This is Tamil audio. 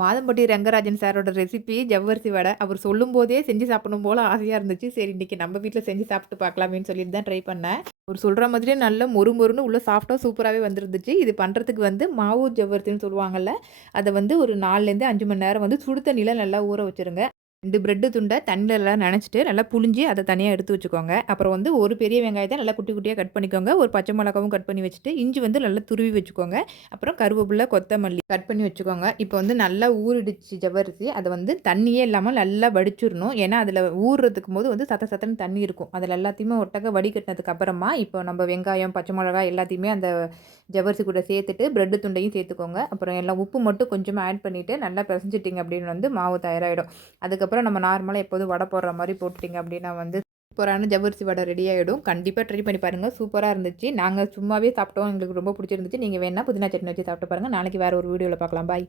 மாதம்பட்டி ரங்கராஜன் சாரோட ரெசிபி ஜவ்வரிசி வடை. அவர் சொல்லும்போதே செஞ்சு சாப்பிடணும் போல ஆசையா இருந்துச்சு. சரி இன்னைக்கு நம்ம வீட்ல செஞ்சு சாப்பிட்டு பார்க்கலாமேன்னு சொல்லிட்டு தான் ட்ரை பண்ணேன். அவர் சொல்ற மாதிரியே நல்ல மொறு மொறுன்னு உள்ள சாஃப்ட்டா சூப்பராவே வந்துருந்துச்சு. இது பண்றதுக்கு வந்து மாவு ஜவ்வரிசின்னு சொல்லுவாங்கல்ல, அத வந்து ஒரு 4லேருந்து 5 மணி நேரம் வந்து சுடு தண்ணீல நல்லா ஊற வச்சுருங்க. 2 பிரெட்டு துண்ட தண்ணீல நனைச்சுட்டு நல்லா புழிஞ்சு அத தனியா எடுத்து வச்சுக்கோங்க. அப்புறம் வந்து ஒரு பெரிய வெங்காயத்த நல்லா குட்டி குட்டியா கட் பண்ணிக்கோங்க. ஒரு பச்சை மிளகாவும் கட் பண்ணி வச்சுட்டு, இஞ்சி வந்து நல்லா துருவி வச்சுக்கோங்க. அப்புறம் கருவேப்பில, கொத்தமல்லி கட் பண்ணி வச்சுக்கோங்க. இப்போ வந்து நல்லா ஊறிடுச்சு ஜவ்வரிசி. அத வந்து தண்ணியே இல்லாம நல்லா வடிச்சிரணும். ஏன்னா, அதில ஊறுறதுக்கும்போது வந்து சத சதன்னு தண்ணி இருக்கும். அதில எல்லாத்தையுமே ஒட்டக்கா வடிகட்டினதுக்கு அப்புறமா, இப்போ நம்ம வெங்காயம், பச்சை மிளகா எல்லாத்தையுமே அந்த ஜவ்வரிசி கூட சேர்த்துட்டு, பிரெட் துண்டையும் சேர்த்துக்கோங்க. அப்புறம் எல்லாம் உப்பு மட்டும் கொஞ்சமா ஆட் பண்ணிட்டு, நல்லா பெசஞ்சிட்டீங்க அப்படின்னு வந்து மாவு தயாராகிடும். அதுக்கப்புறம் நம்ம நார்மலா எப்போதும் வடை போடுற மாரி போட்டுட்டீங்க அப்படின்னா வந்து சூப்பரான ஜவ்வரிசி வடை ரெடி ஆயிடும். கண்டிப்பா ட்ரை பண்ணி பாருங்க. சூப்பரா இருந்துச்சு. நாங்க சும்மாவே சாப்பிட்டோம். எங்களுக்கு ரொம்ப பிடிச்சிருந்துச்சு. நீங்க வேணா புதினா சட்னி வச்சு சாப்பிட்டு பாருங்க. நாளைக்கு வேற ஒரு வீடியோல பார்க்கலாம். பாய்.